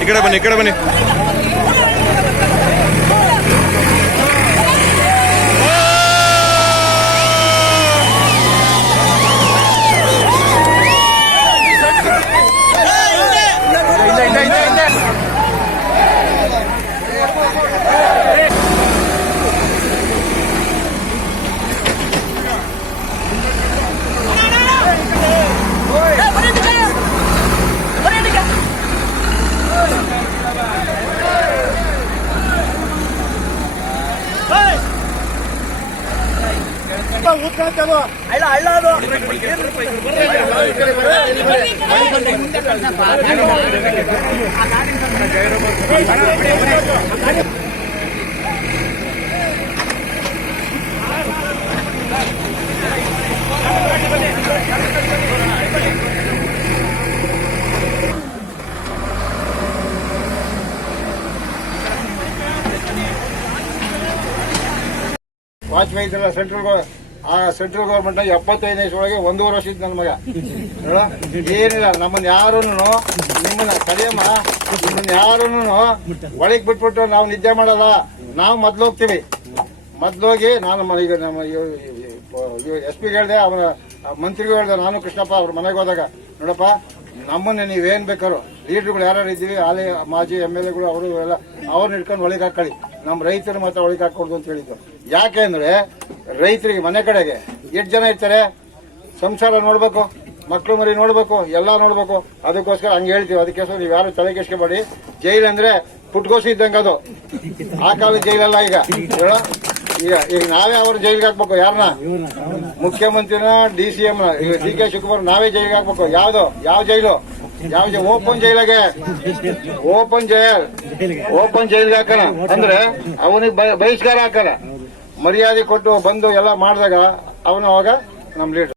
ఇక్కడ బన్నీ ఇక్కడ బన్నీ ಬನ್ನಿ ಅಲ್ಲ ಅಲ್ಲ ಅದು. ಇದ್ರಲ್ಲ ಸೆಂಟ್ರಲ್ ಆ ಸೆಂಟ್ರಲ್ ಗೌರ್ಮೆಂಟ್ ಎಪ್ಪತ್ತೈದು ಒಳಗೆ ಒಂದೂವರೆ ವರ್ಷ ಇದ್ದು ನನ್ನ ಮಗ. ಏನಿಲ್ಲ, ನಮ್ಮನ್ನ ಯಾರು ನಿಮ್ಮನ್ನ ಕಡಿಯಮ್ಮ, ನಿಮ್ಮನ್ನ ಯಾರು ಒಳಗ್ ಬಿಟ್ಬಿಟ್ಟು ನಾವು ನಿದ್ದೆ ಮಾಡಲ್ಲ. ನಾವು ಮೊದ್ಲು ಹೋಗ್ತೀವಿ. ಮೊದ್ಲು ಹೋಗಿ ನಾನು ಈಗ ನಮ್ಮ ಎಸ್ ಪಿಗೆ ಹೇಳಿದೆ ಅವನ ಮಂತ್ರಿಗೂ ಹೇಳ್ದೆ, ನಾನು ಕೃಷ್ಣಪ್ಪ ಅವ್ರ ಮನೆಗೆ ಹೋದಾಗ, ನೋಡಪ್ಪ, ನಮ್ಮನ್ನ ನೀವೇನ್ ಬೇಕಾದ್ರು ಲೀಡರ್ಗಳು ಯಾರ್ಯಾರು ಇದ್ದೀವಿ ಅಲ್ಲಿ ಮಾಜಿ ಎಂ ಎಲ್ ಅವರು ಎಲ್ಲ ಅವ್ರನ್ನ ಇಟ್ಕೊಂಡು ಒಳಗೆ ಹಾಕೊಳ್ಳಿ. ನಮ್ಮ ರೈತರು ಮಾತ್ರ ಒಳಗೆ ಹಾಕೊಡ್ದು ಅಂತ ಹೇಳಿದ್ದು. ಯಾಕೆ ಅಂದ್ರೆ ರೈತರಿಗೆ ಮನೆ ಕಡೆಗೆ ಎಷ್ಟು ಜನ ಇರ್ತಾರೆ? ಸಂಸಾರ ನೋಡಬೇಕು ಮಕ್ಕಳು ಮರಿ ನೋಡಬೇಕು, ಎಲ್ಲ ನೋಡಬೇಕು. ಅದಕ್ಕೋಸ್ಕರ ಹಂಗೆ ಹೇಳ್ತೀವಿ. ಅದಕ್ಕೋಸ್ಕರ ನೀವು ಯಾರು ತಲೆ ಕೆಸ್ಕೊಬೇಡಿ ಜೈಲ್ ಅಂದ್ರೆ ಪುಟ್ಕೋಸಿ ಇದ್ದಂಗೆ ಅದು. ಆ ಕಾಲ ಜೈಲಲ್ಲ ಈಗ. ಹೇಳೋ? ಈಗ ಈಗ ನಾವೇ ಅವ್ರ ಜೈಲಿಗೆ ಹಾಕ್ಬೇಕು ಯಾರನ್ನ ಮುಖ್ಯಮಂತ್ರಿನ ಡಿ ಸಿ ಎಂ ಈಗ ಡಿ ಕೆ ಶಿವಕುಮಾರ್ ನಾವೇ ಜೈಲಿಗೆ ಹಾಕ್ಬೇಕು. ಯಾವ್ದು? ಯಾವ ಜೈಲು? ಯಾವ ಜೈ ಓಪನ್ ಜೈಲಾಗೆ. Open jail. ಓಪನ್ ಜೈಲ್ಗೆ ಹಾಕೋಣ. ಅಂದ್ರೆ ಅವನಿಗೆ ಬಹಿಷ್ಕಾರ ಹಾಕೋಣ. ಮರ್ಯಾದೆ ಕೊಟ್ಟು ಬಂದು ಎಲ್ಲ ಮಾಡಿದಾಗ ಅವನು ಅವಾಗ ನಮ್ ಲೀಡರ್.